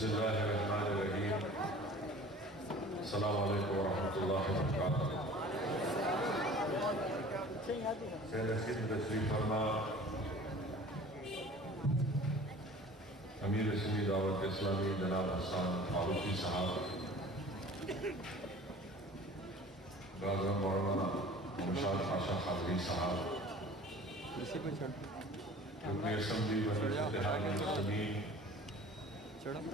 بسم اللہ الرحمن الرحیم۔ السلام علیکم ورحمۃ اللہ وبرکاتہ۔ خیر خدمت تشریف فرما امیر سنی دعوت اسلامی جناب حسان فاروقی صاحب، برادر مولانا مشال پاشا خالدی صاحب، رکن اسمبلی مجلس اتحاد المسلمین جناب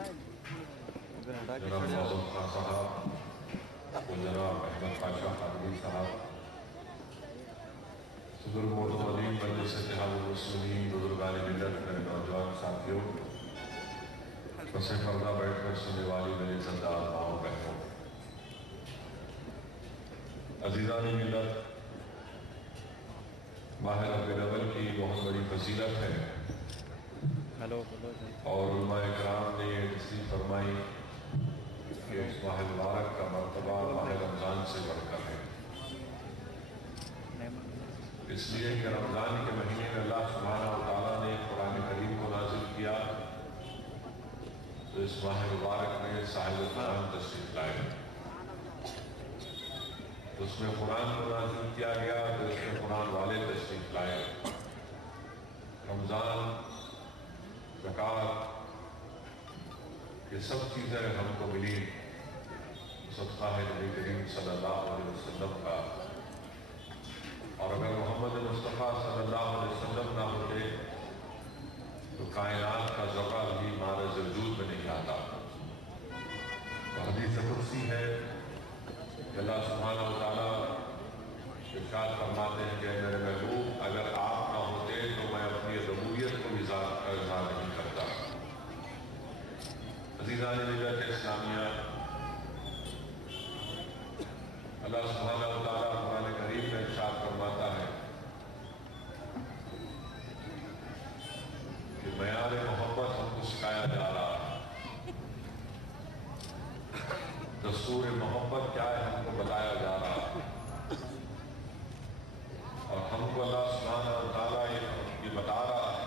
محمد خان صاحب و جناب احمد پاشا خالدی صاحب، صدر معتمدین مجلس اتحاد المسلمین، بزرگان ملت، میرے نوجوان ساتھیوں، پس پردہ بیٹھ کر سننے والی میری زندار ماؤں بہنوں، عزیزان ملت، ماہ ربیع الاول کی بہت بڑی فضیلت ہے اور علماء کرام نے یہ تصریح فرمائی کہ اس ماہ مبارک کا مرتبہ ماہ رمضان سے بڑھ کر ہے، اس لیے کہ رمضان کے مہینے میں اللہ سبحانہ و تعالیٰ نے قرآن کریم کو نازل کیا، تو اس ماہ مبارک میں صاحب قرآن تشریف لائے، اس میں قرآن کو نازل کیا گیا تو اس میں قرآن والے تشریف لائے۔ رمضان، زکوٰۃ، یہ سب چیزیں ہم کو ملی صدقہ ہے نبی کریم صلی اللہ علیہ وسلم کا، اور اگر محمد مصطفیٰ صلی اللہ علیہ وسلم نہ ہوتے تو کائنات کا ذرہ بھی معرض وجود میں نہیں آتا۔ حدیث قدسی ہے کہ اللہ سبحانہ و تعالیٰ ارشاد فرماتے ہیں کہ میرے محبوب اگر آپ نہ ہوتے تو میں اپنی ربوبیت کو اظہار نہیں کرتا۔ عزیزان ملت اسلامیہ، اللہ سبحانہ و تعالیٰ قرآن کریم میں ارشاد فرماتا ہے کہ معیار محبت ہم کو سکھایا جا رہا ہے، دستور محبت کیا ہے ہم کو بتایا جا رہا ہے، اور ہم کو اللہ سبحانہ و تعالیٰ یہ بتا رہا ہے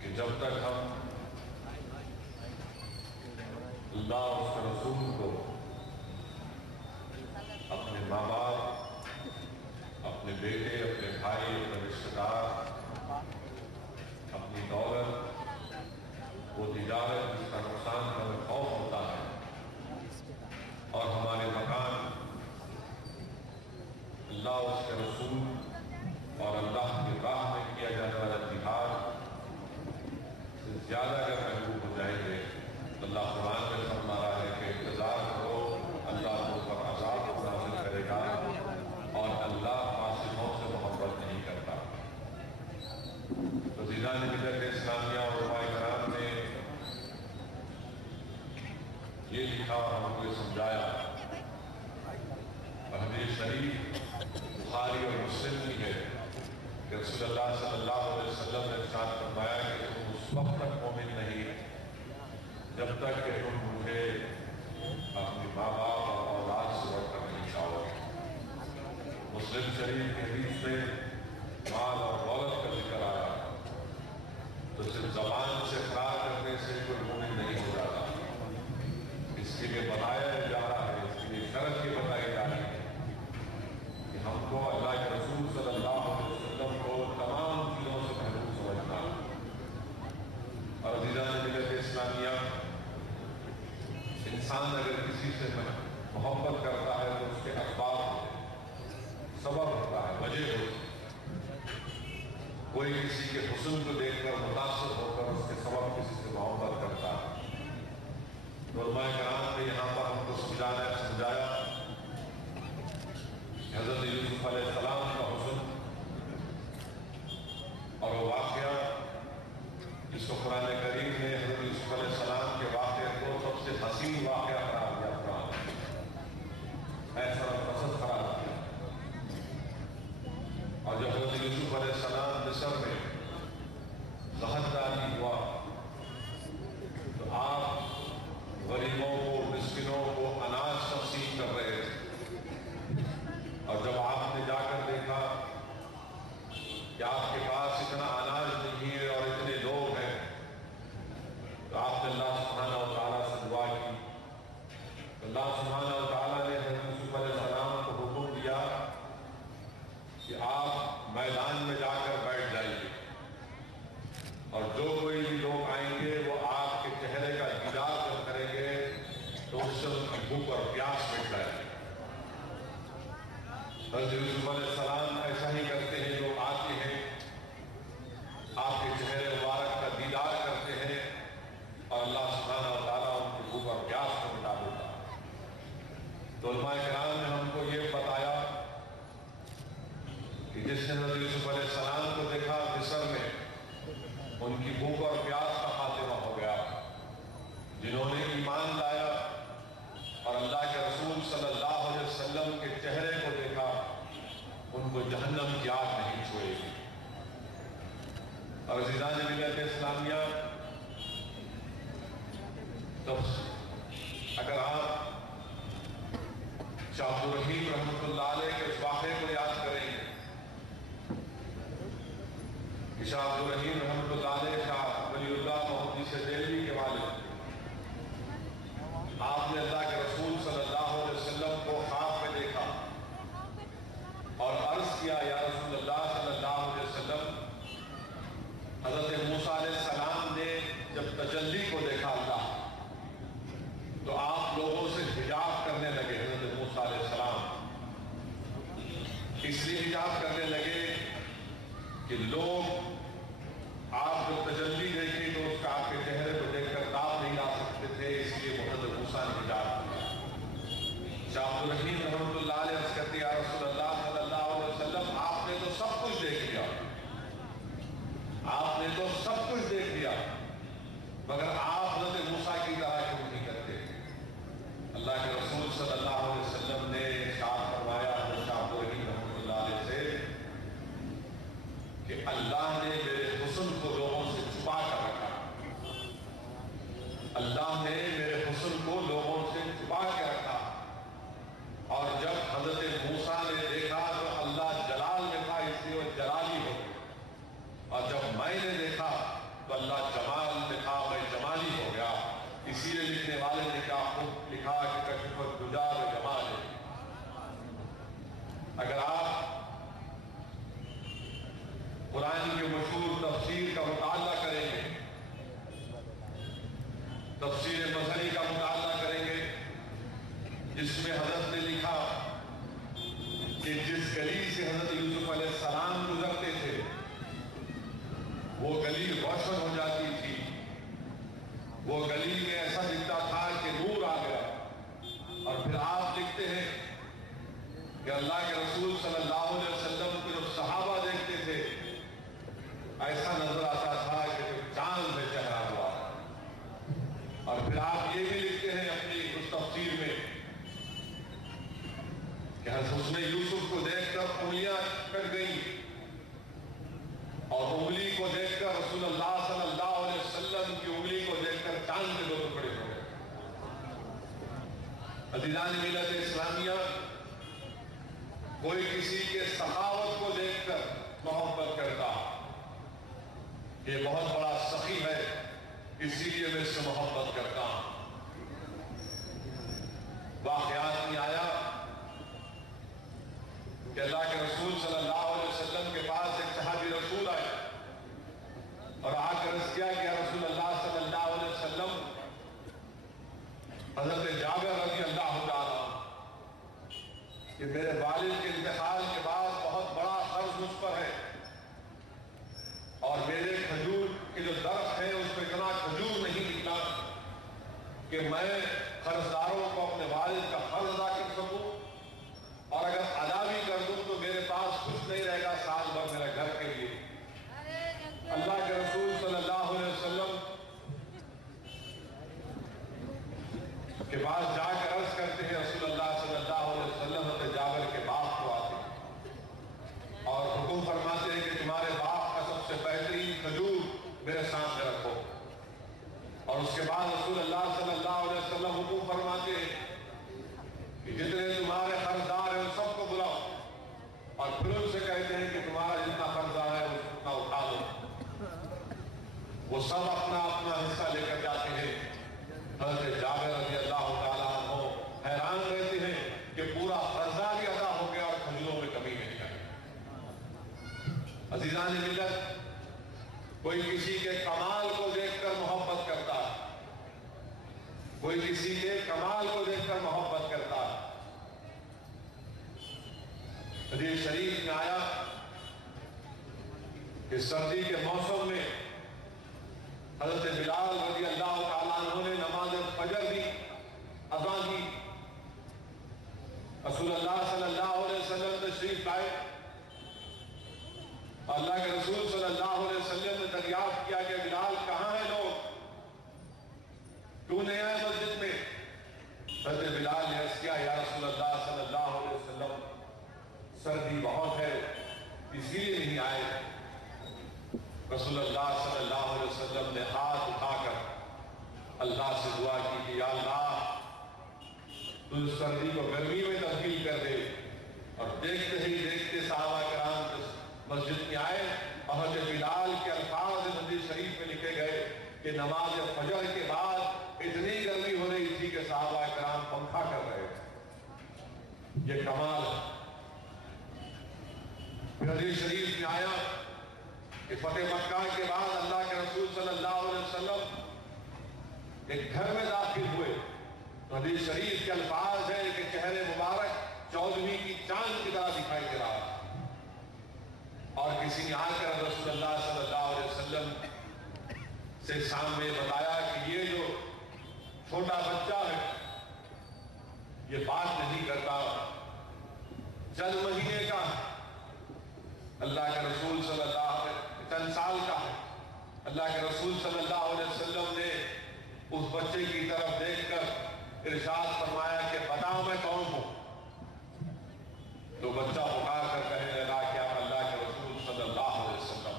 کہ جب تک ہم اللہ اور اس کے رسول کو، اپنے ماں باپ، اپنے بیٹے، اپنے بھائی، اپنے رشتہ دار، اپنی دولت، وہ تجارت جس کا نقصان ہمیں خوف ہوتا ہے، اور ہمارے مکان اللہ اس کے رسول اور اللہ کی راہ میں کیا جانے والا جہاد سے زیادہ اگر محبوب ہو جائیں گے، اللہ قرآن میں فرما رہا ہے کہ انتظار کرو، اللہ تم پر عذاب کو نازل کرے گا، اور اللہ فاسقوں سے محبت نہیں کرتا۔ تو عزیزان ملت اسلامیہ اور علماء کرام نے یہ لکھا اور ہم کو یہ سمجھایا، اور حدیث شریف بخاری اور مسلم کی ہے کہ رسول اللہ صلی اللہ علیہ وسلم نے ارشاد فرمایا کہ تم اس وقت تک مومن نہیں جب تک کہ تم مجھے اپنی ماں باپ اور اولاد سے بڑھ کر نہیں چاہو۔ مسلم شریف کی حدیث میں مال اور دولت کا ذکر آیا تو صرف زبان سے اقرار کرنے سے کوئی مومن نہیں ہو جاتا، اس کے لیے بتایا جا رہا ہے، اس کے لیے شرط یہ بتائی جا رہی ہے کہ ہم کو اللہ کے رسول صلی اللہ علیہ وسلم کو تمام چیزوں سے محبوب سمجھنا۔ اور عزیزان ملت اسلامیہ، انسان اگر کسی سے محبت کرتا ہے تو اس کے اسباب سبب ہوتا ہے، وجہ ہوتی ہے۔ کوئی کسی کے حسن کو دیکھ کر متاثر ہو کر اس کے سبب کسی سے محبت کرتا ہے۔ علماء کرام نے یہاں پر ہم کو سمجھایا حضرت یوسف علیہ السلام کا حسن اور وہ واقعہ جس کو قرآن کریم نے حضرت یوسف علیہ السلام کے واقعے کو سب سے حسین واقعہ قرار دیا، قرآن ایسا پسند قرار دیا۔ اور جب حضرت یوسف علیہ السلام مصر میں قحط طاری ہوا تو آپ غریبوں کو، مسکینوں کو اناج تقسیم کر رہے تھے، اور جب آپ نے جا کر دیکھا کہ آپ کے پاس اتنا اناج نہیں ہے اور اتنے لوگ ہیں اور عزیزان ملت اسلامیہ، تو اگر آپ شاہ عبدالرحیم رحمۃ اللہ علیہ کے اس واقعے کو یاد کریں گے کہ شاہ عبدالرحیم رحمۃ اللہ علیہ شاہ ولی اللہ محدث دہلوی کے والد، آپ نے اللہ کے رسول صلی اللہ علیہ وسلم کو خواب میں دیکھا اور عرض کیا، یا رسول اللہ صلی اللہ علیہ وسلم، حضرت موسیٰ علیہ السلام نے جب تجلی کو دیکھا اللہ تو آپ لوگوں سے حجاب کرنے لگے۔ حضرت موسیٰ علیہ السلام اس لیے حجاب کرنے لگے کہ لوگ آپ کو تجلی دیکھی تو اس کا آپ کے چہرے کو دیکھ کر تاب نہیں لا سکتے تھے، اس لیے حضرت موسیٰ نے حجاب کیا۔ شاہ عبدالرحیم رحمۃ اللہ علیہ عرض کرتے، یا رسول اللہ صلی اللہ علیہ وسلم، آپ نے تو سب کچھ دیکھ لیا، آپ نے تو سب کچھ دیکھ لیا، مگر آپ حضرت موسیٰ کی طرح کیوں نہیں کرتے؟ اللہ کے رسول صلی اللہ علیہ وسلم نے ارشاد فرمایا حضرت شاہ عبدالرحیم رحمۃ اللہ علیہ سے کہ اللہ نے میرے حسن کو لوگوں سے چھپا کر رکھا، اللہ نے میرے حسن کو لوگوں سے چھپا کے رکھا، اور جب حضرت موسیٰ نے دیکھا تو اللہ جلال میں تھا، اس لیے وہ جلالی ہو گیا، اور جب میں نے دیکھا تو اللہ جمال میں تھا، میں جمالی ہو گیا۔ اسی لیے لکھنے والے نے کیا خوب لکھا کہ کشف الدجا بجمال ہے۔ اگر آپ قرآن کے مشہور تفسیر کا مطالعہ کریں گے، تفسیر مظہری کا مطالعہ کریں گے، جس میں حضرت نے لکھا کہ جس گلی سے حضرت یوسف علیہ السلام گزرتے تھے وہ گلی روشن ہو جاتی تھی، وہ گلی میں ایسا دکھتا تھا کہ نور آ گیا۔ اور پھر آپ لکھتے ہیں کہ اللہ کے رسول صلی اللہ علیہ وسلم کے جو صحابہ دیکھتے تھے ایسا نظر آتا تھا کہ چاند میں چہرا ہوا۔ اور پھر آپ یہ بھی لکھتے ہیں اپنی اس تفسیر میں کہ حسن یوسف کو دیکھ کر انگلیاں کٹ گئیں، اور انگلی کو دیکھ کر رسول اللہ صلی اللہ علیہ وسلم کی انگلی کو دیکھ کر چاند کے دو ٹکڑے ہو گئے۔ عزیزان ملت اسلامیہ، کوئی کسی کے سخاوت کو دیکھ کر محبت کرتا، یہ بہت بڑا سخی ہے، اسی لیے میں اس سے محبت کرتا ہوں۔ واقعات میں آیا کہ اللہ کے رسول صلی اللہ علیہ وسلم کے پاس ایک صحابی رسول آئے اور آ کر عرض کیا کہ رسول اللہ صلی اللہ علیہ وسلم، حضرت جابر رضی اللہ تعالیٰ کہ میرے والد کے انتقال کے بعد بہت بڑا قرض مجھ پر ہے، اور میرے کھجور کے جو درخت ہے اس پہ اتنا کھجور نہیں نکلا کہ میں قرضداروں کو اپنے والد کا قرض ادا کر سکوں، اور اگر ادا بھی کر دوں تو میرے پاس کچھ نہیں رہے گا سال بھر میرے گھر کے لیے۔ اللہ کے رسول صلی اللہ علیہ وسلم کے پاس جا کر عرض کرتے ہیں، رسول اللہ صلی اللہ علیہ وسلم حضرت جابر کے باغ کو آتے ہیں اور حکم فرماتے ہیں کہ تمہارے باغ کا سب سے بہترین کھجور میرے سامنے رکھو، اور اس کے بعد رسول اللہ صلی اللہ علیہ وسلم حکم فرماتے ہیں کہ جتنے تمہارے قرضدار ہیں ان سب کو بلاؤ، اور پھر ان سے کہتے ہیں کہ تمہارا جتنا قرضہ ہے اتنا اٹھا دو۔ وہ سب اپنا اپنا حصہ لے کر جاتے ہیں۔ حضرت جابر رضی اللہ تعالیٰ عنہ حیران رہتے ہیں کہ پورا قرضہ بھی ادا ہو گیا اور کھجوروں میں کمی نہیں آئی۔ عزیزان ملت، کوئی کسی کے کمال کو دیکھ کر محبت کرتا ہے، کوئی کسی کے کمال کو دیکھ کر محبت کرتا ہے۔ حدیث شریف میں آیا کہ سردی کے موسم میں حضرت بلال رضی اللہ تعالیٰ عنہ نے نماز فجر دی، اذان دی، رسول اللہ صلی اللہ علیہ وسلم تشریف لائے، اللہ کے رسول صلی اللہ علیہ وسلم نے دریافت کیا کہ بلال کہاں ہیں لوگ، کیوں نہیں آئے مسجد میں؟ حضرت بلال نے عرض کیا، یا رسول اللہ صلی اللہ علیہ وسلم سردی بہت ہے اس لیے نہیں آئے۔ رسول اللہ صلی اللہ علیہ وسلم نے ہاتھ اٹھا کر اللہ سے دعا کی کہ یا اللہ تو اس سردی کو گرمی میں تبدیل کر دے. اور دیکھتے ہی دیکھتے صحابہ کرام مسجد میں آئے. حضرت بلال کے الفاظ حدیث شریف میں لکھے گئے کہ نماز فجر کے بعد اتنی گرمی ہو رہی تھی کہ صحابہ کرام پنکھا کر رہے تھے. یہ کمال ہے. پھر حدیث شریف میں آیا کہ فتح مکہ کے بعد اللہ کے رسول صلی اللہ علیہ وسلم ایک گھر میں داخل ہوئے. حدیث شریف کے الفاظ ہیں کہ چہرے مبارک 14ویں کی چاند کی طرح دکھائی دے رہا ہے. اور کسی نے آ کر رسول اللہ صلی اللہ علیہ وسلم سے سامنے بتایا کہ یہ جو چھوٹا بچہ ہے یہ بات نہیں کرتا، چند مہینے کا اللہ کے رسول صلی اللہ علیہ وسلم چند سال کا ہے. اللہ کے رسول صلی اللہ علیہ وسلم نے اس بچے کی طرف دیکھ کر ارشاد فرمایا کہ بتاؤ میں کون ہوں. تو بچہ پکار کر کہنے لگا کہ آپ اللہ کے رسول صلی اللہ علیہ وسلم.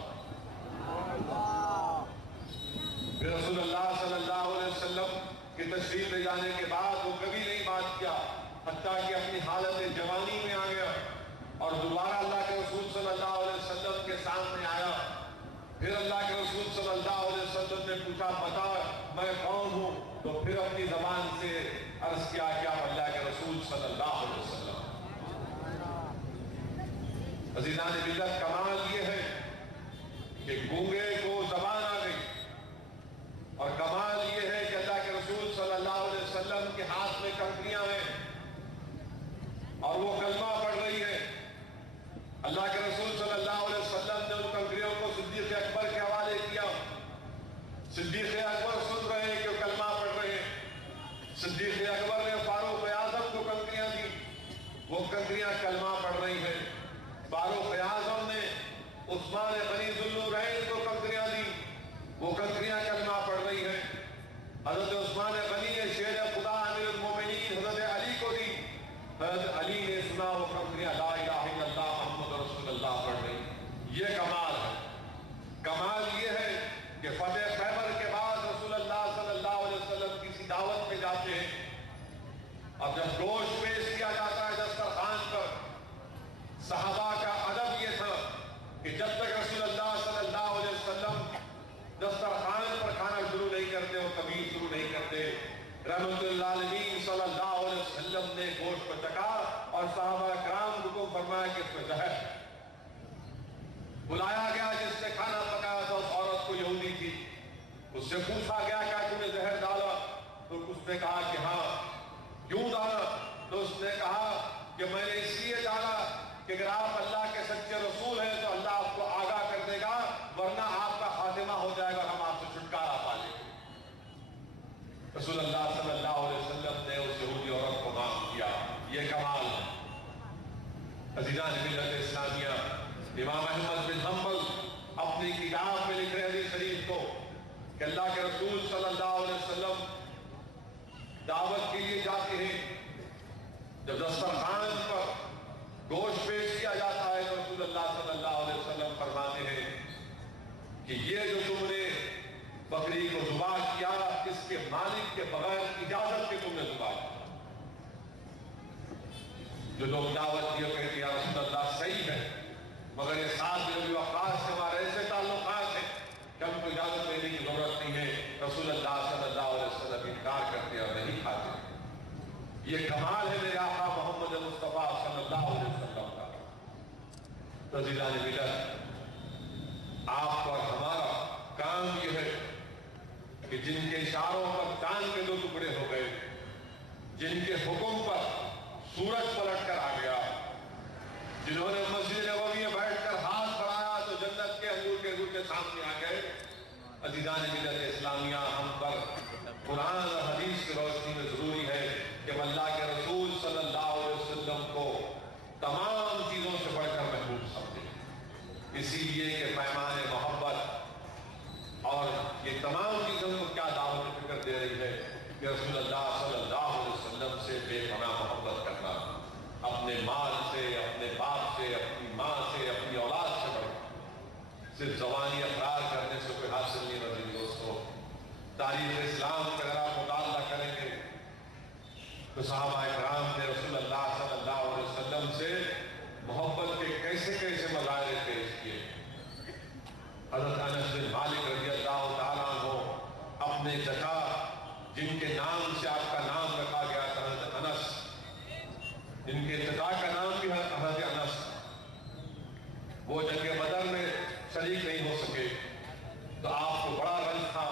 پھر رسول اللہ صلی اللہ علیہ وسلم کی تشریف لے جانے کے بعد وہ کبھی نہیں بات کیا حتیٰ کہ اپنی حالت جوانی میں آ گیا اور دوبارہ اللہ کے رسول صلی اللہ علیہ وسلم کے سامنے آیا. پھر اللہ کے رسول صلی اللہ علیہ وسلم نے پوچھا بتا میں کون ہوں. تو پھر اپنی زبان سے عرض کیا کہ آپ اللہ کے رسول صلی اللہ علیہ وسلم. عزیزان ملت کمال یہ ہے کہ گونگے کو زبان آ گئی اور کمال یہ ہے کہ اللہ کے رسول صلی اللہ علیہ وسلم کے ہاتھ میں کنکریاں ہیں اور وہ کلمہ پڑھ رہی ہے. اللہ کے رسول صلی اللہ علیہ وسلم نے ان کنکریوں کو صدیق اکبر کے حوالے کیا. صدیق اکبر سن رہے ہیں کہ وہ کلمہ پڑھ رہے ہیں. صدیق اکبر نے فاروق اعظم کو کنکریاں دی، وہ کنکریاں کلمہ پڑھ رہی ہیں. فاروق اعظم نے عثمان غنی ذوالنورین کو کنکریاں دی، وہ کنکریاں کلمہ پڑھ رہی ہیں. حضرت عثمان غنی نے شیر خدا امیر المومنین حضرت علی کو دی، حضرت علی نے سنا وہ کنکریاں لا الہ الا اللہ محمد رسول اللہ پڑھ رہی. یہ کمال ہے. کمال یہ ہے کہ فتح خیبر کے بعد رسول اللہ صلی اللہ علیہ وسلم کسی دعوت میں جاتے ہیں. اب جب گوشت پیش کیا جاتا ہے دسترخوان پر، صحابہ کا ادب یہ تھا کہ جب تک رسول اللہ صلی اللہ علیہ وسلم دسترخوان پر کھانا شروع نہیں کرتے وہ کبھی شروع نہیں کرتے. رحمت اللہ علیہ صلی اللہ علیہ وسلم نے گوشت کو چکھا اور صحابہ کرام کو فرمایا کہ اس میں زہر. بلایا گیا جس نے کھانا پکایا تھا اس عورت کو، یہودی تھی. اس سے پوچھا گیا کیا تم نے زہر ڈالا؟ تو اس نے کہا کہ ہاں. کیوں ڈالا؟ تو اس نے کہا کہ میں نے اس لیے ڈالا کہ اگر آپ اللہ کے سچے رسول ہیں تو اللہ آپ کو آگاہ کر دے گا، ورنہ آپ کا خاتمہ ہو جائے گا، ہم آپ سے چھٹکارا پا لیں گے. رسول اللہ صلی اللہ علیہ وسلم نے اس یہودی عورت کو معاف کیا. یہ کمال ہے. عزیزان ملت اسلامیہ، امام احمد بن حنبل اپنی کتاب میں لکھ رہے حدیث شریف کو کہ اللہ کے رسول صلی اللہ علیہ وسلم دعوت کے لیے جاتے ہیں. جب دسترخوان پر گوشت پیش کیا جاتا ہے تو رسول اللہ صلی اللہ علیہ وسلم فرماتے ہیں کہ یہ جو تم نے بکری کو ذبح کیا اس کے مالک کے بغیر اجازت کے تم نے ذبح کیا. جو لوگ دعوت دیے کہتے ہیں یا رسول اللہ صحیح ہے، مگر یہ ساتھ جو وقاص سے ہمارے ایسے تعلقات ہیں کہ ہم کو اجازت دینے کی ضرورت نہیں ہے. رسول اللہ صلی اللہ علیہ وسلم انکار کرتے اور نہیں کھاتے. یہ کمال ہے میرے آقا محمد مصطفیٰ صلی اللہ علیہ وسلم کا. عزیزان ملت، آپ اور ہمارا کام یہ ہے کہ جن کے اشاروں پر چاند کے 2 ٹکڑے ہو گئے، جن کے حکم پر سورج پلٹ کر آ گیا، جنہوں نے مسجد نبوی میں بیٹھ کر ہاتھ بڑھایا تو جنت کے انگور کے گلچے سامنے آ گئے. عزیزان ملت اسلامیہ، ہم پر قرآن اور حدیث کی روشنی میں ضروری ہے کہ ہم اللہ کے رسول صلی اللہ علیہ وسلم کو تمام چیزوں سے بڑھ کر محبوب سمجھیں. اسی لیے کہ پیمان محبت اور یہ تمام چیزوں کو کیا دعوت فکر دے رہی ہے کہ رسول اللہ صلی اللہ علیہ وسلم سے بے پناہ محبت کرنا، اپنے مال سے، اپنے باپ سے، اپنی ماں سے، اپنی اولاد سے بڑھ، صرف زبانی اقرار تاریخ اسلام کا اگر آپ مطالعہ کریں گے تو صحابہ کرام نے رسول اللہ صلی اللہ علیہ وسلم سے محبت کے کیسے کیسے مظاہرے پیش کیے۔ حضرت انس بن مالک رضی اللہ تعالیٰ عنہ اپنے چچا جن کے نام سے آپ کا نام رکھا گیا تھا، حضرت انس، جن کے چچا کا نام بھی حضرت انس، وہ جنگ بدر میں شریک نہیں ہو سکے تو آپ کو بڑا رنج تھا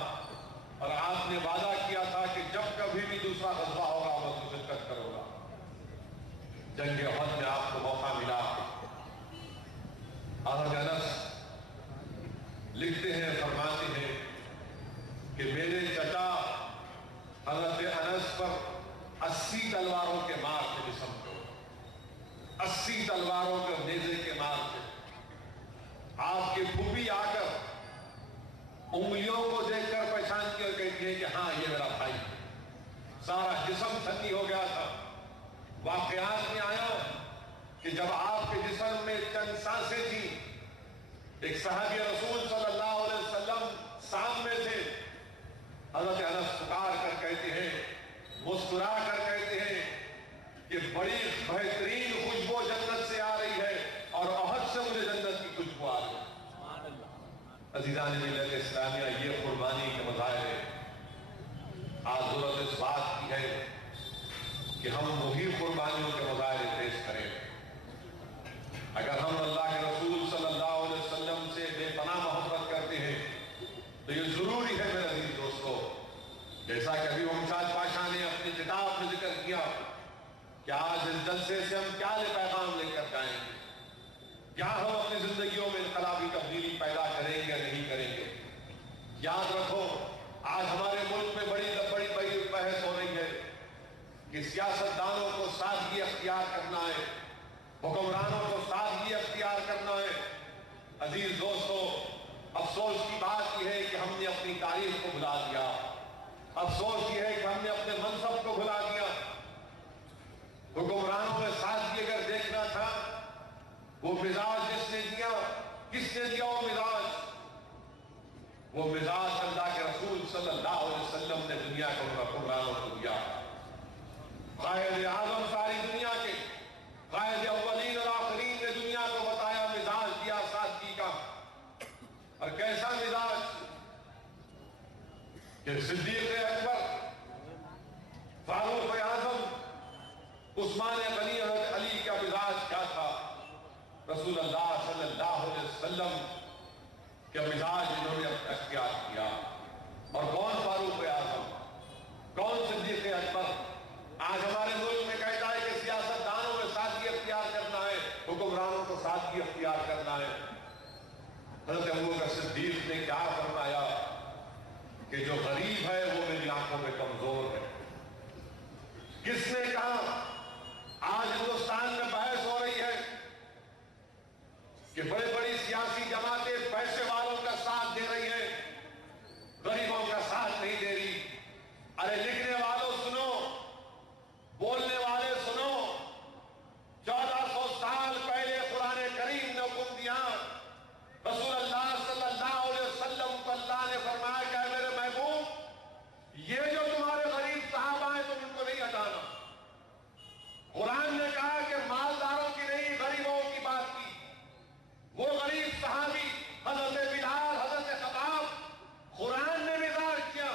اور آپ نے وعدہ کیا تھا کہ جب کبھی بھی دوسرا غزوہ ہوگا میں اس میں شرکت کروں گا۔ جنگ احد میں آپ کو موقع ملا۔ حضرت انس لکھتے ہیں، فرماتے ہیں کہ میرے چچا حضرت انس پر 80 تلواروں کے مار سے جسم کو، 80 تلواروں کے نیزے کے مار سے۔ آپ کی پھوپھی آ کر انگلیوں کو دیکھ کر پہچان کر کہتی ہے کہ ہاں یہ میرا بھائی۔ سارا جسم ٹھنڈی ہو گیا تھا۔ واقعات میں آیا کہ جب آپ کے جسم میں چند سانسیں تھیں، ایک صحابی رسول صلی اللہ علیہ وسلم سامنے تھے، حضرت انس پکار کر کہتے ہیں، مسکرا کر کہتے ہیں کہ بڑی بہترین خوشبو جنت سے آ رہی ہے اور احد سے مجھے جنت کی خوشبو آ رہی ہے۔ عزیزان ملت اسلامیہ، یہ قربانی کے مظاہرے آج ضرورت اس بات کی ہے کہ ہم وہی قربانیوں کے مظاہرے پیش کریں۔ اگر ہم اللہ کے رسول صلی اللہ علیہ وسلم سے بے پناہ محبت کرتے ہیں تو یہ ضروری ہے میرے عزیز دوستو، جیسا کہ ابھی ممتاز پاشا نے اپنی کتاب میں ذکر کیا کہ آج اس جلسے سے ہم کیا پیغام لے کر جائیں گے، کیا ہم اپنی زندگیوں میں انقلابی تبدیلی پیدا کریں گے یا نہیں کریں گے۔ یاد رکھو، آج ہمارے ملک میں بڑی بحث ہو رہی ہے کہ سیاستدانوں کو سادگی اختیار کرنا ہے، حکمرانوں کو سادگی اختیار کرنا ہے۔ عزیز دوستو، افسوس کی بات یہ ہے کہ ہم نے اپنی تاریخ کو بھلا دیا، افسوس یہ ہے کہ ہم نے اپنے منصب کو بھلا دیا۔ حکمرانوں میں سادگی اگر دیکھنا تھا، وہ مزاج جس نے دیا، کس نے دیا وہ مزاج اللہ کے رسول صلی اللہ علیہ وسلم نے دنیا کو حکمرانوں کو دیا۔ قائد اعظم ساری دنیا کے، قائد اولین اور آخرین نے دنیا کو بتایا، مزاج دیا سادگی کا۔ اور کیسا مزاج کہ صدیق اکبر، فاروق اعظم، عثمان غنی، حضرت علی کا مزاج کیا تھا؟ رسول اللہ صلی اللہ علیہ وسلم کا مزاج انہوں نے اختیار کیا۔ اور کون فاروق اعظم، کون صدیق اکبر؟ آج ہمارے ملک میں کہتا ہے کہ سیاستدانوں میں سادگی اختیار کرنا ہے، حکمرانوں کو سادگی اختیار کرنا ہے۔ حضرت ابوبکر صدیق نے کیا فرمایا کہ جو غریب ہے وہ میری آنکھوں میں کمزور ہے۔ کس نے کہا؟ آج ہندوستان میں بحث ہو رہی ہے کہ بڑی بڑی سیاسی جماعتیں پیسے والوں کا ساتھ دے رہی ہیں، غریبوں کا ساتھ نہیں دے رہی۔ ارے لکھنے والوں سنو، بولنے والے سنو، 1400 سال پہلے قرآن کریم نے حکم دیا، رسول اللہ صلی اللہ علیہ وسلم کو اللہ نے فرمایا کہ اے میرے محبوب، یہ جو تمہارے غریب صحابہ ہیں تم ان کو نہیں ہٹانا۔ قرآن نے کہا کہ مالداروں کی نہیں، غریبوں کی بات کی۔ وہ غریب صحابی حضرت بلال، حضرت خباب، قرآن نے مزاج کیا،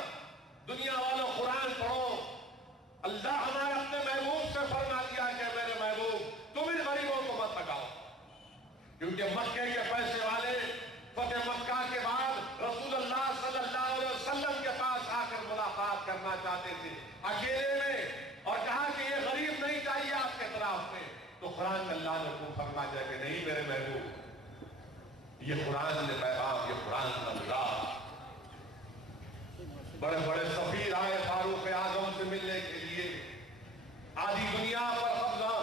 دنیا والوں قرآن پڑھو، اللہ ہمارے اپنے محبوب سے فرما دیا کہ میرے محبوب تم ان غریبوں کو مت ہٹاؤ، کیونکہ مکے کے پیسے والے فتح مکہ کے بعد رسول اللہ صلی اللہ علیہ وسلم کے پاس آ کر ملاقات کرنا چاہتے تھے اکیلے میں، اور کہا کہ یہ غریب نہیں چاہیے آپ کے خلاف میں۔ تو قرآن اللہ نے کو فرما دیا کہ نہیں میرے محبوب، یہ قرآن نے پیغام، یہ قرآن کا مزاج۔ بڑے بڑے سفیر آئے فاروق اعظم سے ملنے کے لیے، آدھی دنیا پر قبضہ،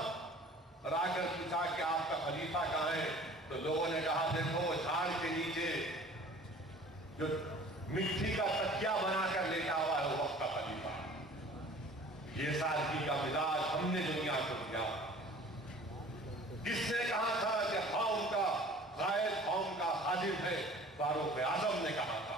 اور آ کر پوچھا کہ آپ کا خلیفہ کہاں ہے؟ تو لوگوں نے کہا دیکھو جھاڑ کے نیچے جو مٹی کا تکیا بنا کر لیٹا ہوا ہے وہ وقت کا خلیفہ۔ یہ سادگی کا مزاج ہم نے دنیا کو دیا۔ کس نے کہا تھا کہ قوم کا قائد، قوم کا خادم ہے؟ فاروق اعظم نے کہا تھا۔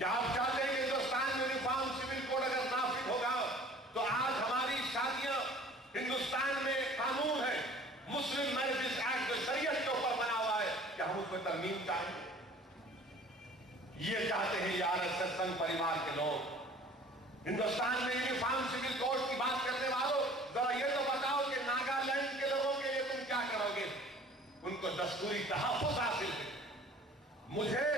کیا آپ چاہتے ہیں کہ ہندوستان میں یونیفارم سول کوڈ اگر نافذ ہوگا تو آج ہماری شادیاں ہندوستان میں قانون ہے، مسلم میرجز ایکٹ جو شریعت کے اوپر بنا ہوا ہے، کیا ہم اس میں ترمیم چاہیں گے؟ یہ چاہتے ہیں یہ RSS سنگ پریوار کے لوگ۔ ہندوستان میں یونیفارم سول کوڈ کی بات کرنے والوں ذرا یہ تو بتاؤ کہ ناگالینڈ کے لوگوں کے لیے تم کیا کرو گے؟ ان کو دستوری تحفظ حاصل ہے۔ مجھے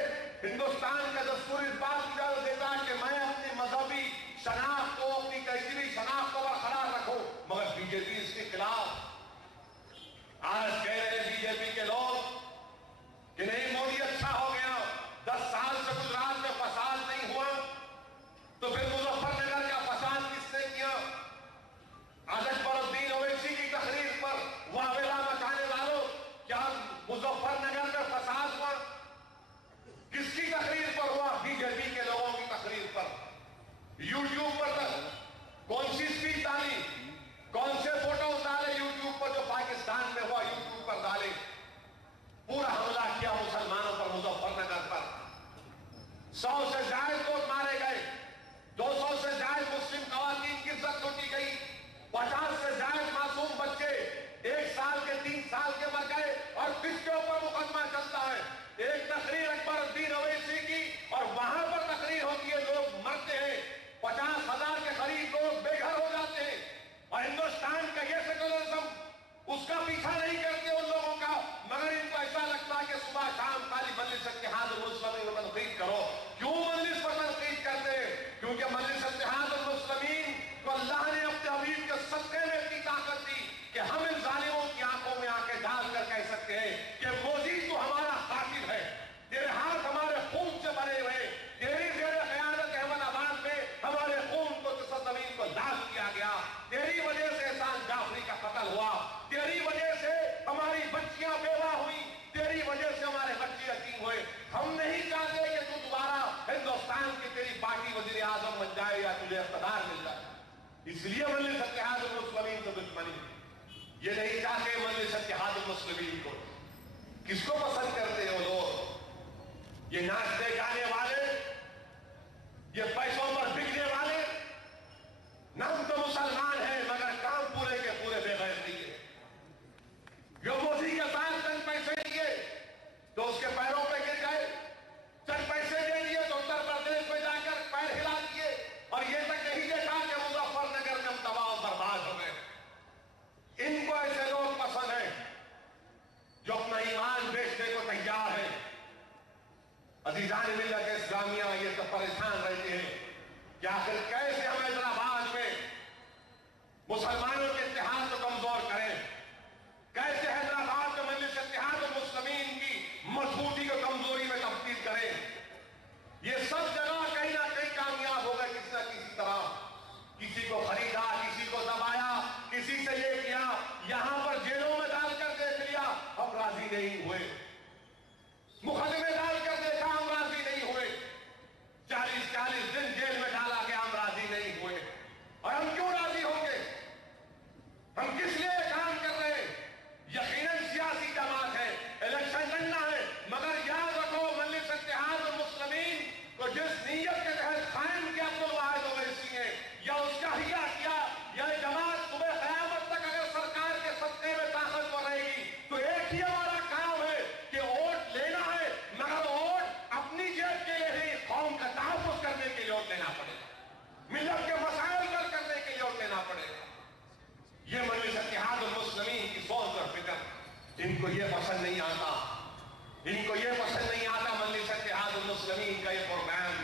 ہندوستان کا دستور اس بات کی اجازت دیتا ہے کہ میں اپنی مذہبی شناخت کو، اپنی تہذیبی شناخت کو برقرار رکھوں، مگر بی جے پی اس کے خلاف۔ آج کہہ رہے ہیں بی جے پی کے لوگ کہ نہیں مودی اچھا ہو گیا، 10 سال سے گجرات میں فساد نہیں ہوا، تو پھر مظفر نگر کا فساد کس نے کیا؟ اکبر الدین اویسی کی تقریر پر واویلا مچانے والوں، کیا مظفر نگر میں فساد ہوا؟ کس کی تقریر پر ہوا؟ بی جے پی کے لوگوں کی تقریر پر۔ یوٹیوب پر کون سی اسپیچ ڈالی، کون سے فوٹوز ڈالے یوٹیوب پر جو پاکستان میں ہوا، یوٹیوب پر ڈالے۔ پورا حملہ کیا مسلمانوں پر، مظفر نگر پر 100 سے زائد لوگ مارے گئے، 200 سے زائد مسلم خواتین کی عزت لوٹی گئی، 50 سے زائد معصوم بچے 1 سال کے 3 سال کے مر گئے، اور کس کے اوپر مقدمہ چلتا ہے؟ ایک تقریر اکبر الدین اویسی کی، اور وہاں پر تقریر ہوتی ہے، لوگ مرتے ہیں، 50,000 کے قریب لوگ بے گھر ہو جاتے ہیں، اور ہندوستان کا یہ سیکولرزم اس کا پیچھا نہیں کرتے ان لوگوں کا، مگر ان کو ایسا لگتا ہے کہ صبح شام خالی مجلس اتحاد المسلمین پر تنقید کرو۔ کیوں مجلس پر تنقید کرتے ہیں؟ کیونکہ مجلس اتحاد المسلمین کو اللہ نے اپنے حبیب کے صدقے میں اتنی طاقت دی کہ ہم ان ظالموں کی آنکھوں میں آنکھیں ڈال کر کہہ سکتے ہیں کہ مودی تو ہمارا قاتل ہے، تیرے ہاتھ ہمارے خون سے بھرے ہوئے، تیری زیر قیادت احمد آباد میں ہمارے خون کو زمین کو لال کیا گیا، تیری وجہ سے احسان جعفری کا قتل ہوا، تیری وجہ سے ہماری بچیاں بیوہ ہوئی، تیری وجہ سے ہمارے بچے یتیم ہوئے۔ ہم نہیں چاہتے کہ تو دوبارہ ہندوستان کی تیری پارٹی وزیر اعظم بن جائے یا تجھے اقتدار مل جائے۔ اس لیے مجلس اتحاد المسلمین سے دشمنی، یہ نہیں چاہتے مجلس اتحاد المسلمین کو۔ کس کو پسند کرتے ہیں وہ لوگ؟ یہ ناچنے گانے والے، یہ پیسوں پر بکنے والے، نام تو مسلمان ہیں مگر کام پورے کے پورے بے غیرتی کے۔ جو مودی کے ساتھ چند پیسے دیے تو اس کے پیروں پہ گر گئے، چند پیسے دے دیے تو اتر پردیش میں جا کر پیر ہلا دیے، اور یہ تک نہیں دیکھا کہ مظفر نگر میں ہم تباہ و برباد ہو گئے۔ ان کو ایسے لوگ پسند ہیں جو اپنا ایمان بیچنے کو تیار ہے۔ عزیزان ملت اسلامیہ یہ تو پریشان رہتے ہیں کہ آخر کیسے ہم حیدرآباد میں مسلمانوں کے اتحاد کو کمزور کریں، کیسے حیدرآباد میں مجلس اتحاد المسلمین کی مضبوطی کو کمزوری میں تبدیل کریں۔ یہ سب جگہ کہیں نہ کہیں کامیاب ہو گئے کسی نہ کسی طرح، کسی کو خریدا، کسی کو دبایا، کسی سے یہ کیا، یہاں پر جیلوں میں ڈال کر دیکھ لیا، ہم راضی نہیں ہوئے، مقدمے ڈال کر دیکھا، ہم راضی نہیں ہوئے، 40 دن جیل میں ڈالا گیا، ہم راضی نہیں ہوئے۔ اور ہم کیوں راضی ہوں گے؟ ہم کس لیے کام کر رہے ہیں؟ یقیناً سیاسی جماعت ہے، الیکشن لڑنا ہے، مگر یاد رکھو مجلس اتحاد المسلمین کو جس نیت کے تحت قائم کیا عبدالواحد اویسی نے، یا اس کا حیہ کیا، یا جماعت صبح قیامت تک اگر سرکار کے صدقے میں طاقتور رہے گی تو ایک ہی ہمارا کام ہے کہ ووٹ لینا ہے، مگر ووٹ اپنی جیب کے لیے نہیں، قوم کا تحفظ کرنے کے لیے ووٹ لینا پڑے گا، ملت کے مسائل حل کرنے کے لیے ووٹ لینا پڑے گا۔ یہ مجلس اتحاد المسلمین کی سوچ اور فکر، ان کو یہ پسند نہیں آتا، ان کو یہ پسند نہیں آتا مجلس اتحاد المسلمین کا یہ پروگرام۔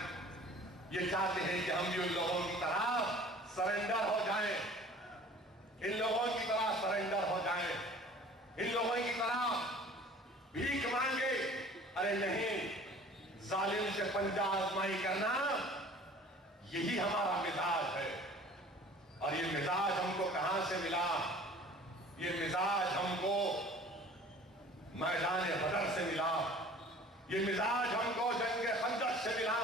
یہ چاہتے ہیں کہ ہم بھی ان لوگوں کی طرح سرنڈر ہو جائیں، ان لوگوں کی طرح سرنڈر ہو جائیں، ان لوگوں کی طرح بھیک مانگے۔ ارے نہیں، ظالم سے پنجہ آزمائی کرنا یہی ہمارا مزاج ہے۔ اور یہ مزاج ہم کو کہاں سے ملا؟ یہ مزاج ہم کو میدان بدر سے ملا، یہ مزاج ہم کو جنگ خندق سے ملا،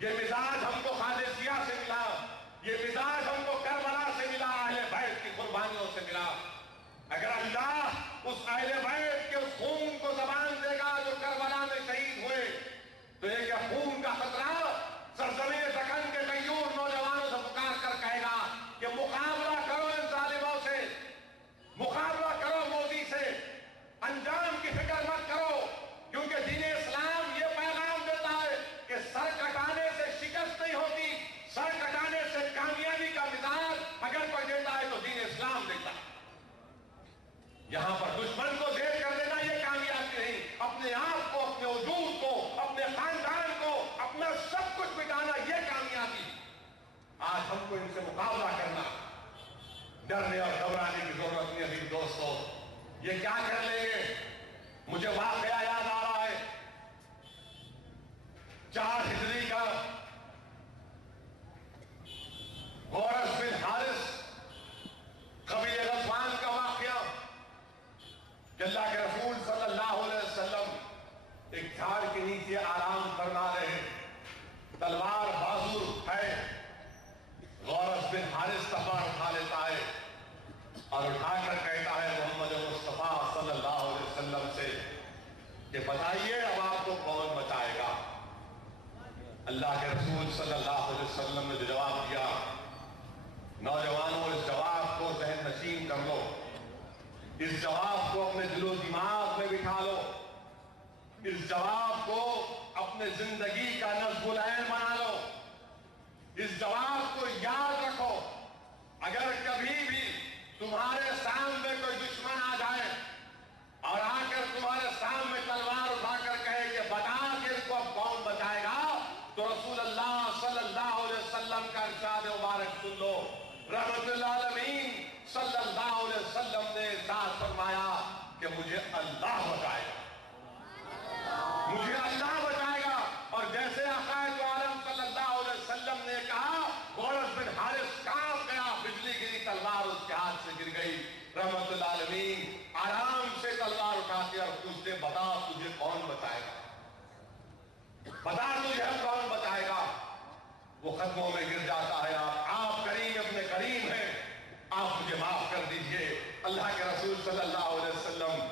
یہ مزاج ہم کو قادسیہ سے ملا، یہ مزاج ہم کو کربلا سے ملا، اہل بیت کی قربانیوں سے ملا۔ اگر اللہ اس اہل بیت کے اس خون کو زبان دے گا جو کربلا میں شہید ہوئے، تو ایک خون کا خطرہ یہ کیا کر لیں گے؟ مجھے واقعہ یاد آ رہا ہے 4 ہجری کا غورث بن حارث قبیلہ غطفان کا واقعہ کہ اللہ کے رسول صلی اللہ علیہ وسلم ایک جھاڑ کے نیچے آرام فرما رہے ہیں، تلوار بازو ہے، غورث بن حارث تلوار اٹھا لیتا ہے اور اٹھا کر کہتا ہے محمد مصطفیٰ صلی اللہ علیہ وسلم سے کہ بتائیے اب آپ کو کون بچائے گا؟ اللہ کے رسول صلی اللہ علیہ وسلم نے جواب دیا، نوجوانوں اس جواب کو ذہن نشین کر لو، اس جواب کو اپنے دل و دماغ میں بٹھا لو، اس جواب کو اپنے زندگی کا نصب العین بنا لو، اس جواب کو یاد رکھو۔ اگر کبھی بھی تمہارے سامنے کوئی دشمن آ جائے اور آ کر تمہارے سامنے تلوار اٹھا کر کہے کہ بتا کہ اس کو اب کون بچائے گا، تو رسول اللہ صلی اللہ علیہ وسلم کا ارشاد مبارک سن لو۔ رحمت للعالمین صلی اللہ علیہ وسلم نے ارشاد فرمایا کہ مجھے اللہ بچائے گا، مجھے اللہ بچائے گا۔ اور جیسے آقا دو عالم صلی اللہ علیہ وسلم نے کہا، غورث بن حارث کانپ گیا، بجلی گری، تلوار اس کے ہاتھ سے گر گئی۔ رحمت للعالمین آرام سے تلوار اٹھاتے اور پوچھتے بتا تجھے کون بچائے گا، بتا تجھے کون بچائے گا؟ وہ قدموں میں گر جاتا ہے، آپ کریم ابن کریم ہیں، آپ مجھے معاف کر دیجئے۔ اللہ کے رسول صلی اللہ علیہ وسلم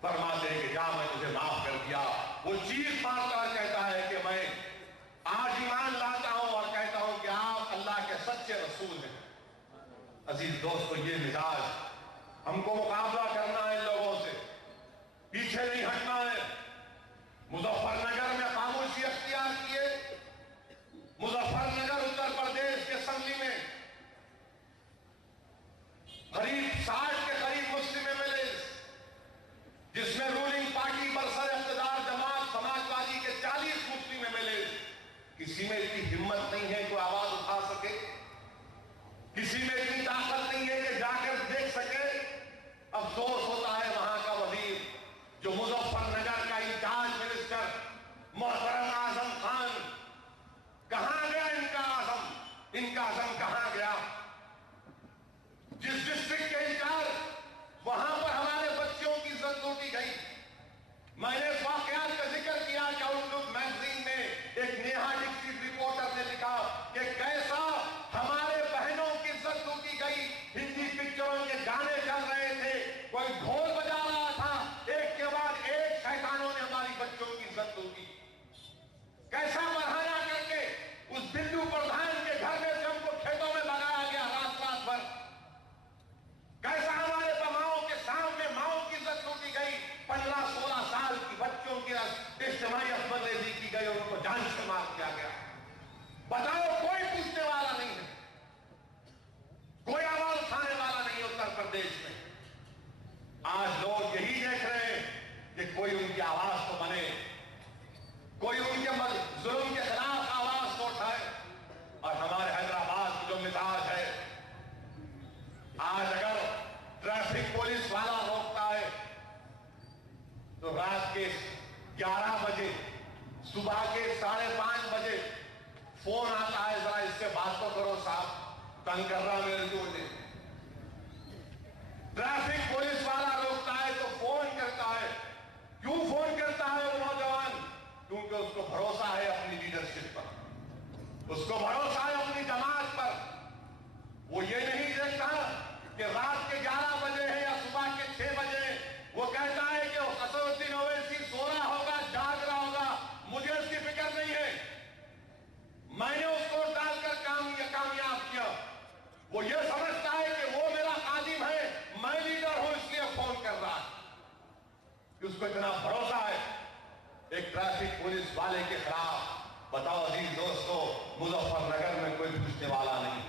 فرماتے ہیں کہ جا میں تجھے معاف کر دیا۔ وہ چیخ مارتا اور کہتا ہے کہ میں آج ایمان لاتا ہوں اور کہتا ہوں کہ آپ اللہ کے سچے رسول ہیں۔ عزیز دوستو، یہ مزاج ہم کو مقابلہ کرنا ہے ان لوگوں سے، پیچھے نہیں ہٹنا ہے۔ مظفر نگر میں خاموشی اختیار کیے، مظفر نگر اتر پردیش کے اسمبلی میں قریب 60 کے قریب مسلم ایم ایل اے، جس میں رولنگ پارٹی برسر اقتدار جماعت سماجوادی کے 40 مسلم ایم ایل اے، کسی میں اتنی ہمت نہیں ہے کہ آواز اٹھا سکے، کسی میں اتنی طاقت نہیں ہے کہ جا کر دیکھ سکے۔ افسوس ہوتا ہے وہاں کا وزیر جو مظفر نگر کا انچارج منسٹر محترم اعظم خان، کہاں گیا ان کا عزم کہاں گیا؟ جس ڈسٹرکٹ کے انچارج، وہاں پر ہمارے بچوں کی عزت لوٹی گئی۔ میں نے اس واقعات کا ذکر کیا کہ اردو میگزین میں ایک نیہا ڈکسٹ رپورٹر نے لکھا کہ کیسا ہمارے بہنوں کی عزت لوٹی گئی۔ ہندی پکچروں کے گانے چل رہے تھے، کوئی ڈھول بجا رہا تھا، ایک کے بعد ایک شیطانوں نے ہماری بچوں کی عزت لوٹی۔ کیسا بہانا کر کے اس بندو پردھان کے گھر میں سے ہم کو کھیتوں میں بگایا گیا رات بھر۔ کیسا ہمارے ماؤں کے سامنے ماؤں کی عزت لوٹی گئی، 15-16 سال کی بچوں کی اجتماعی عصمت ریزی کی گئی اور ان کو جان سے مار دیا گیا۔ بتاؤ، کوئی پوچھنے والا نہیں ہے، کوئی آواز اٹھانے والا نہیں ہے اتر پردیش میں۔ آج لوگ یہی دیکھ رہے ہیں کہ کوئی ان کی آواز تو بنے، کوئی ان کے ظلم کے خلاف آواز تو اٹھائے۔ اور ہمارے حیدرآباد کی جو مزاج ہے، آج اگر ٹریفک پولیس والا روکتا ہے تو رات کے 11 بجے، صبح کے 5:30 بجے فون آتا ہے، ذرا اس سے بات تو کرو صاحب، تنگ کر رہا میرے کو۔ ٹریفک پولیس والا روکتا ہے تو فون کرتا ہے۔ کیوں فون کرتا ہے وہ نوجوان؟ کیونکہ اس کو بھروسہ ہے اپنی لیڈرشپ پر، اس کو بھروسہ ہے اپنی جماعت پر۔ وہ یہ نہیں دیکھتا کہ رات کے 11 بجے ہے یا صبح کے 6 بجے، وہ کہتا ہے کہ اسد الدین اویسی سو رہا ہوگا، جاگ رہا ہوگا، مجھے اس کی فکر نہیں ہے، میں نے اس کو ڈال کر کامیاب کیا۔ وہ یہ سمجھتا ہے کہ وہ میرا خادم ہے، میں لیڈر ہوں، اس لیے فون کر رہا ہے، کہ اس کو اتنا بھروسہ ہے ایک ٹریفک پولیس والے کے خلاف۔ بتاؤ عزیز دوستو، مظفر نگر میں کوئی پوچھنے والا نہیں،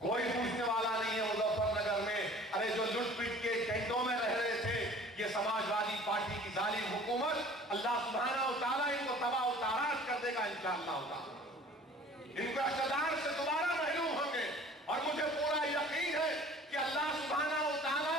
کوئی پوچھنے والا نہیں ہے مظفر نگر میں۔ ارے جو لٹ پٹ کے ٹینٹوں میں رہ رہے تھے، یہ سماجوادی پارٹی کی ظالم حکومت، اللہ سبحانہ و تعالیٰ ان کو تباہ و تاراج کر دے گا انشاءاللہ تعالیٰ۔ ان کو اقتدار سے دوبارہ محروم ہوں گے، اور مجھے پورا یقین ہے کہ اللہ سبحانہ و تعالیٰ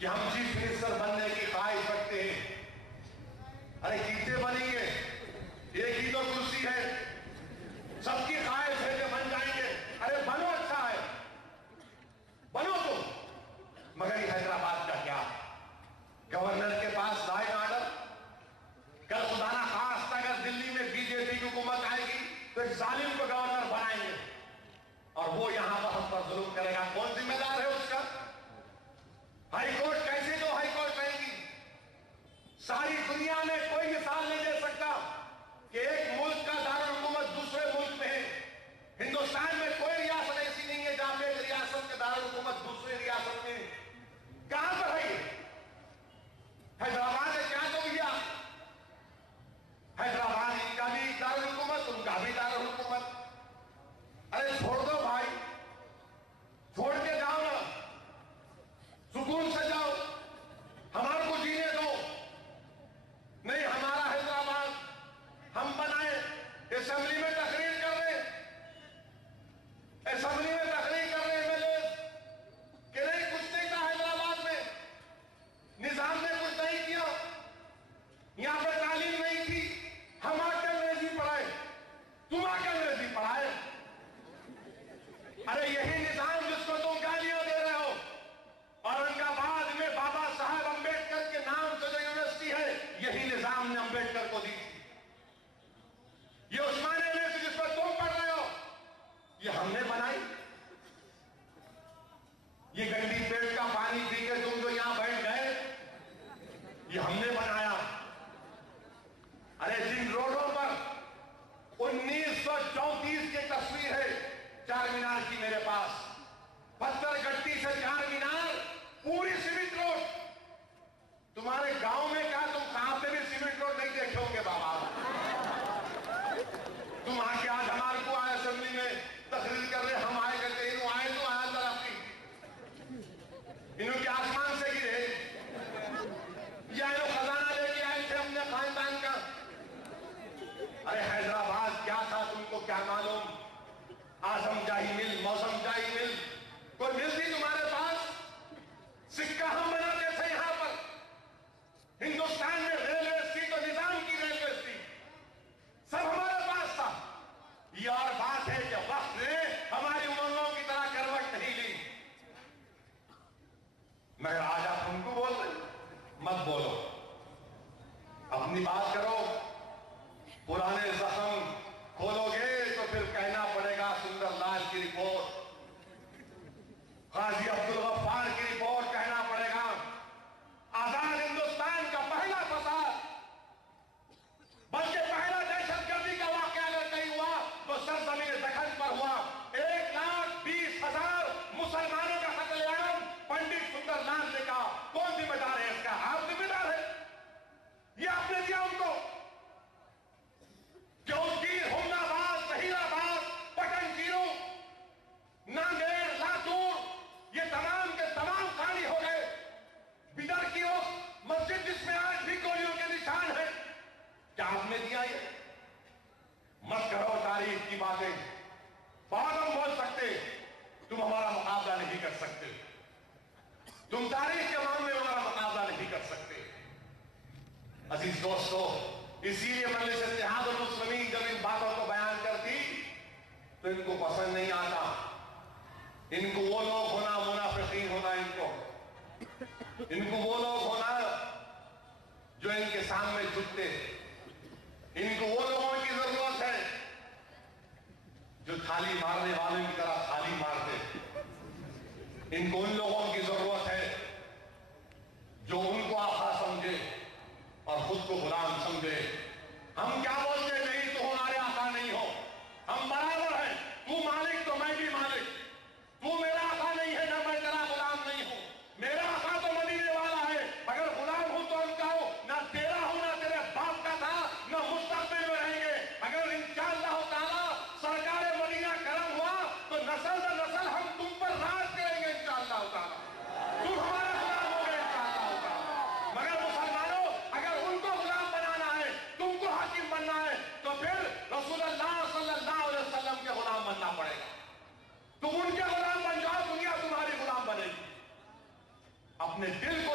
کہ ہم چیف منسٹر بننے کی خواہش رکھتے ہیں. ارے کیسے بنیں گے؟ ایک ہی تو کرسی ہے. سب کی خواہش ہے کہ بن جائیں گے. ارے بنو، اچھا ہے بنو تم. مگر یہ حیدرآباد کا کیا؟ گورنر کے پاس لا اینڈ آرڈر. کل خدا نہ خواستہ اگر دلی میں بی جے پی کی حکومت آئے گی تو ایک ظالم کو گورنر بنائیں گے اور وہ یہاں پر ہم پر ظلم کرے گا. کون ذمہ دار ہے اس کا؟ ہائی کورٹ کیسے جو ہائی کورٹ رہے گی؟ ساری دنیا میں کوئی مثال نہیں دے سکتا کہ ایک ملک کا دارالحکومت دوسرے ملک میں ہے. ہندوستان میں کوئی ریاست ایسی نہیں ہے جہاں پہ ایک ریاست کا دارالحکومت دوسرے ریاست میں. کہاں پر ہے یہ؟ حیدرآباد نے کیا تو کیا؟ حیدرآباد ان کا بھی دارالحکومت، ان کا بھی دارالحکومت. ارے چھوڑ دو بھائی، چھوڑ کے جاؤ نا، سکون سے جاؤ، ہمارے کو جینے دو. نہیں، ہمارا حیدرآباد ہم بنائے. اسمبلی میں تقریر کر رہے، اسمبلی میں تقریر کر رہے MLA کہ نہیں کچھ نہیں تھا حیدرآباد میں، نظام نے کچھ نہیں کیا، یہاں پر تعلیم نہیں تھی، ہم آ کے انگریزی پڑھائے، تم آ کے انگریزی پڑھائے. ارے یہی نظام جس کو تم گالیاں دے رہے ہو اور ان کا بعد میں بابا صاحب امبیڈکر کے نام سے جو یونیورسٹی ہے، یہی نظام نے امبیڈکر کو دی تھی. یہ عثمان یونیورسٹی جس پر تم پڑھ رہے ہو، یہ ہم نے بنائی. یہ گندی پیٹ کا پانی پی کے تم جو یہاں بیٹھ گئے، یہ ہم نے بنایا. ارے جن روڈوں پر 1934 کی تصویر ہے چار مینار کی میرے پاس، پتھر گٹی سے چار مینار، پوری سیمنٹ روڈ. تمہارے گاؤں میں کیا تم کہاں پہ بھی سیمنٹ روڈ نہیں دیکھو گے بابا؟ تم آ کے آج ہمارے کو آئے اسمبلی میں تقریر کر رہے، ہم آئے کہتے انہوں آئے تو آیا ترقی، انہوں کے آسمان سے گرے یا انہوں خزانہ لے کے آئے تھے اپنے خاندان کا. ارے حیدرآباد کیا تھا تم کو کیا معلوم؟ آزم جاہی مل، موسم جاہی مل، کوئی مل تھی تمہارے پاس؟ سکہ ہم بناتے تھے یہاں پر. ہندوستان میں ریلوے تھی تو نظام کی ریلوے تھی، سب ہمارے پاس تھا. یہ اور بات ہے کہ وقت نے ہماری امنگوں کی طرح کروٹ نہیں لی. مگر آج آپ ہم کو بول رہے، مت بولو، اپنی بات کرو. پرانے زخم کھولو گے تو پھر کہنا پڑے گا سندر لال کی رپورٹ، قاضی عبدالغفار کی رپورٹ کہنا پڑے گا. آزاد ہندوستان کا پہلا فساد، بلکہ پہلا دہشت گردی کا واقعہ اگر کہیں ہوا تو سرزمین دکن پر ہوا. 1,20,000 مسلمانوں کا قتل عام پنڈت سندر لال نے کہا. کون ذمہ دار ہے اس کا؟ آپ ذمہ دار ہے. یہ آپ نے دیا ان کو. جوگیر، حمد آباد، ظہیر آباد، پٹن چیرو، ناندیڑ، لاتور، یہ تمام کے تمام خالی ہو گئے. بدر کی وہ مسجد جس میں آج بھی گولیوں کے نشان ہیں، کیا آپ نے دیا یہ؟ مت کرو تاریخ کی باتیں. بہت ہم بول سکتے، تم ہمارا مقابلہ نہیں کر سکتے. تم تاریخ کے معاملے میں ہمارا مقابلہ نہیں کر سکتے. عزیز دوستو، اسی لیے مجلس اتحاد المسلمین جب ان باتوں کو بیان کرتی تو ان کو پسند نہیں آتا. ان کو وہ لوگ ہونا، منافقین ہونا، ان کو وہ لوگ ہونا جو ان کے سامنے جھکتے. ان کو وہ لوگوں کی ضرورت ہے جو تھالی مارنے والوں کی طرح تھالی مارتے. ان کو ان لوگوں کی ضرورت ہے جو ان کو آقا سمجھے اور خود کو غلام سمجھے. ہم کیا بولتے؟ نہیں تو ہمارے آقا نہیں ہو، ہم برابر ہیں. تو مالک تو میں بھی مالک. تو میرا آقا نہیں ہے، نہ میں تیرا غلام نہیں ہوں. میرا آقا تو مدینے والا ہے، اگر غلام ہوں تو ان کا ہو، نہ تیرا ہوں نہ تیرے باپ کا تھا، نہ مستقبل میں رہیں گے. اگر انشاءاللہ تعالی سرکار مدینہ کرم ہوا تو نسل در نسل ہم تم پر راج کریں گے انشاءاللہ تعالی. تم ہمارا غلام ہو گئے انشاءاللہ تعالی. مگر مسلمانوں، اگر ان کو غلام بنانا ہے، تم کو حاکم بننا ہے، تو پھر رسول اللہ صلی اللہ علیہ وسلم کے غلام بننا پڑے گا. تم ان کے غلام بن جاؤ، دنیا تمہاری غلام بنے گی. اپنے دل کو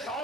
100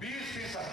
20%।